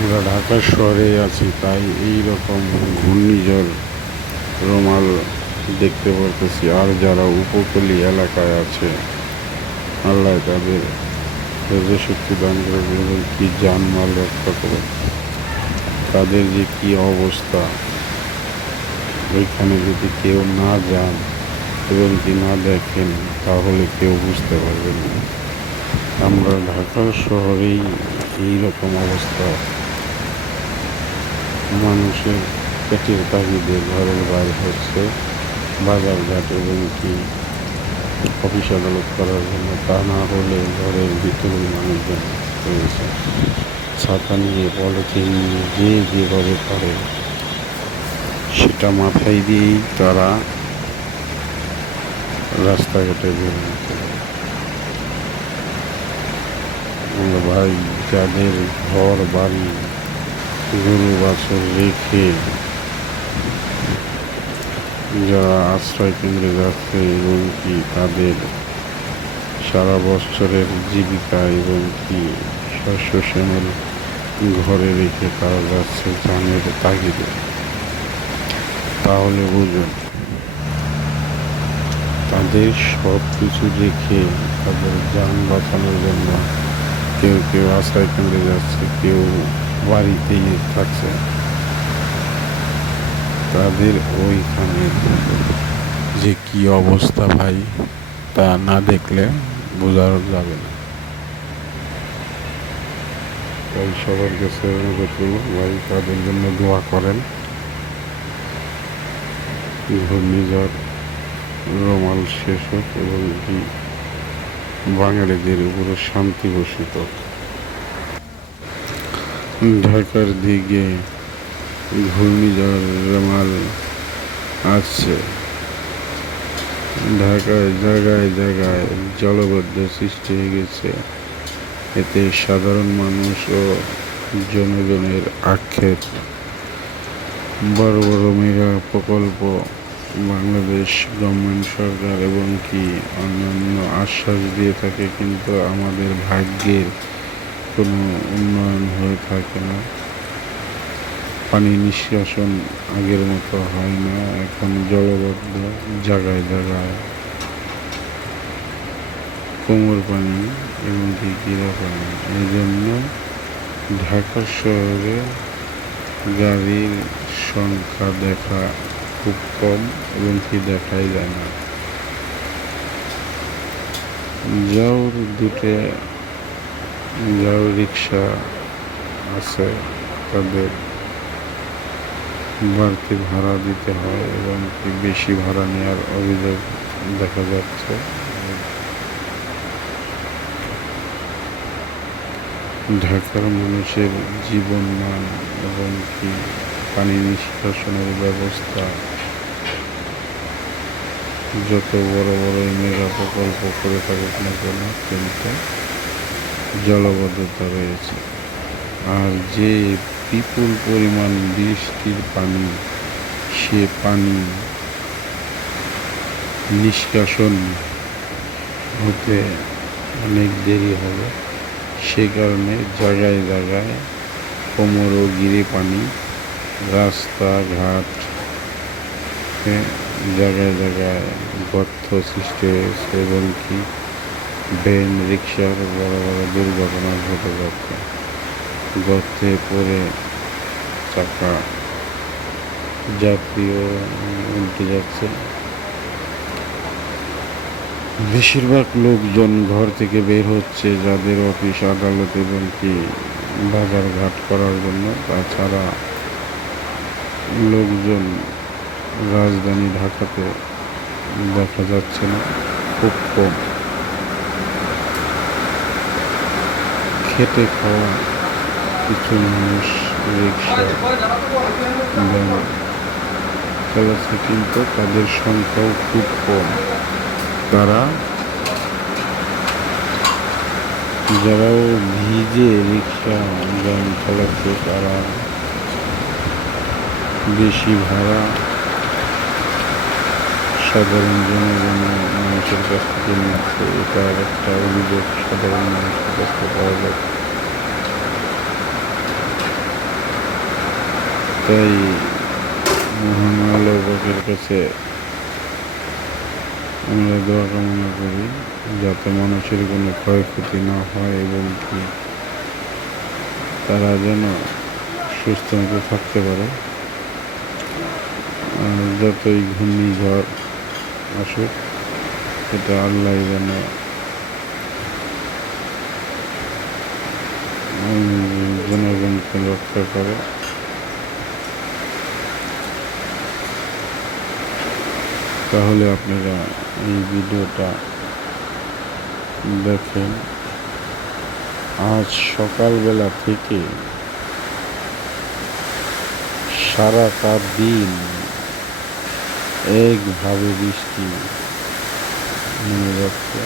আমরা ঢাকা শহরে আছি, তাই এই রকম ঘূর্ণিঝড় রোমাল দেখতে পারতেছি। আর যারা উপকূলীয় এলাকায় আছে, আল্লাহ তাদের শক্তি দান করে কি জানমাল রক্ষা করে তাদের যে কি অবস্থা, ওইখানে যদি কেউ না যান এবং কি না দেখেন, তাহলে কেউ বুঝতে পারবেন না। আমরা ঢাকা শহরেই এই রকম অবস্থা। মানুষের পেটের তাগিদে ঘরের বাইরে হচ্ছে বাজারঘাট এবং কি অফিস আদালত করার জন্য তা না হলে ঘরের ভিতরে মানুষজন রয়েছে। ছাতা নিয়ে, পলিথিন নিয়ে, যে যেভাবে পারে, সেটা মাথায় দিয়েই তারা রাস্তাঘাটে আমরা ভাই, যাদের ঘর, বাড়ি গরু বাছর রেখে যারা আশ্রয় কেন্দ্রে যাচ্ছে এবং কি তাদের সারা বছরের জীবিকা এবং কি শস্য শ্যামল ঘরে রেখে তারা যাচ্ছে জানের তাগিদে। তাহলে বুঝুন, তাদের সব কিছু রেখে তাদের যান বাঁচানোর জন্য কেউ কেউ আশ্রয় কেন্দ্রে যাচ্ছে, কেউ বাড়িতেই থাকছে। তাদের ওইখানে যে কি অবস্থা ভাই, তা না দেখলে বোঝা যাবে না। তাই সবার কাছে অনুরোধ করব, ভাই, তাদের জন্য দোয়া করেন। ঘূর্ণিঝড় রোমাল শেষ হোক এবং কি বাঙালিদের উপরে শান্তি বসিত। ঢাকার দিকে ঘূর্ণিঝড় রোমাল আসছে। ঢাকায়, জায়গায় জায়গায় জলবদ্ধ সৃষ্টি হয়ে গেছে। এতে সাধারণ মানুষ ও জনগণের আক্ষেপ। বড় বড় মেগা প্রকল্প, বাংলাদেশ গভর্নমেন্ট সরকার এবং কি অন্যান্য আশ্বাস দিয়ে থাকে, কিন্তু আমাদের ভাগ্যের কোনো উন্নয়ন হয়ে থাকে না। পানি নিষ্কাশন আগের মতো হয় না, এখন জলবদ্ধ জায়গায় জায়গায়। কোমর পানি এবং গিরা পানি। এই জন্য ঢাকা শহরে গাড়ির সংখ্যা দেখা খুব কম এবং কি দেখাই যায় না। যাও দুটো রিক্সা আছে, তাদের বাড়তি ভাড়া দিতে হয় এবং কি বেশি ভাড়া নেওয়ার অভিযোগ দেখা যাচ্ছে। ঢাকার মানুষের জীবন মান এবং কি পানি নিষ্কাশনের ব্যবস্থা, যত বড় বড় মেগা প্রকল্প করে থাকুক না কেন, কিন্তু জলবদ্ধতা রয়েছে। আর যে বিপুল পরিমাণ বৃষ্টির পানি, সে পানি নিষ্কাশন হতে অনেক দেরি হবে। সে কারণে জায়গায় জায়গায় কোমর ও গিরে পানি, রাস্তাঘাট জায়গায় জায়গায় গর্ত সৃষ্টি হয়েছে এবং কি ভ্যান রিক্সার বড় বড় দুর্ঘটনা ঘটে যাচ্ছে। গর্তে পড়ে চাকা যাত্রীও উল্টে যাচ্ছে। বেশিরভাগ লোকজন ঘর থেকে বের হচ্ছে যাদের অফিস, আদালত এবং কি বাজার ঘাট করার জন্য। তাছাড়া লোকজন রাজধানী ঢাকাতে দেখা যাচ্ছে না। খুব কম। খেটে খাওয়া কিছু মানুষ রিক্সা ভ্যান কিন্তু তাদের সংখ্যাও খুব কম। তারা যারাও ভিজে রিক্সা ভ্যান চালাচ্ছে তারা বেশি ভাড়া সাধারণ জনগণ মানুষের কাছ থেকে নিচ্ছে। এটার একটা অভিযোগ, সাধারণ মানুষের কাছ পাওয়া যায়। তাই মহান আলোকের কাছে আমরা দোয়া কামনা করি যাতে মানুষের কোনো ক্ষয়ক্ষতি না হয় এবং কি তারা যেন সুস্থ মতো থাকতে পারে। যতই ঘূর্ণিঝড় আসুক, এটা আল্লাহ যেন জনগণকে রক্ষা করে। তাহলে আপনারা এই ভিডিওটা দেখেন। আজ সকালবেলা থেকে সারাটা দিন একভাবে বৃষ্টি নেমে যাচ্ছে।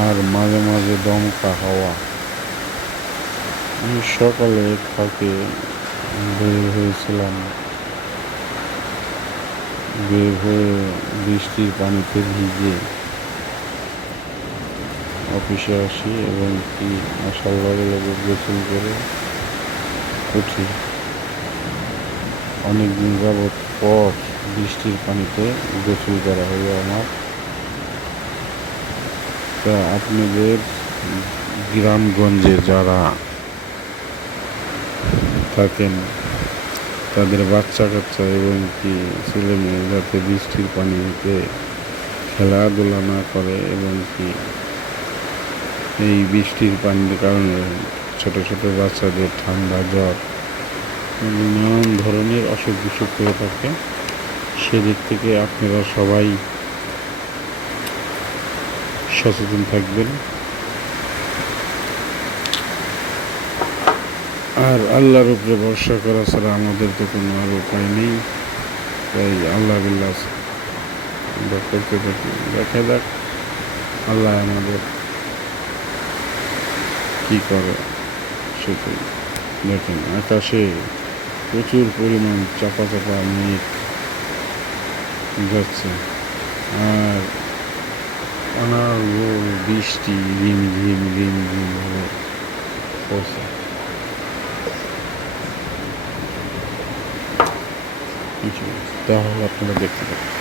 আর মাঝে মাঝে দমকা হাওয়া। আমি সকালে ফাঁকে বের হয়েছিলাম। বের হয়ে বৃষ্টির পানিতে ভিজে অফিসে আসি এবং কি আসার লগে লগে গোসল করে উঠি। অনেক দিন যাবৎ পর বৃষ্টির পানিতে গোসল করা হলো আমার। তা আপনাদের গ্রামগঞ্জে যারা থাকেন, তাদের বাচ্চা কাচ্চা এবং কি ছেলে মেয়ে যাতে বৃষ্টির পানিতে খেলাধুলা না করে এবং কি এই বৃষ্টির পানির কারণে ছোট ছোট বাচ্চাদের ঠান্ডা জ্বর, নানান ধরনের অসুখ বিসুখ হয়ে থাকে। সেদিক থেকে আপনারা সবাই সচেতন থাকবেন। আর আল্লাহর উপরে ভরসা করা ছাড়া আমাদের তো কোনো আর উপায় নেই। তাই আল্লাহ বিল্লাহ আমরা করতে থাকি। দেখা যাক আল্লাহ আমাদের কি করে সেটাই দেখেন। আকাশে প্রচুর পরিমাণ চাপা চাপা মেঘ যাচ্ছে। আর অনার বৃষ্টি রিম রিম ঝিম ভাবে পড়ছে। তাহলে আপনারা দেখতে পাবেন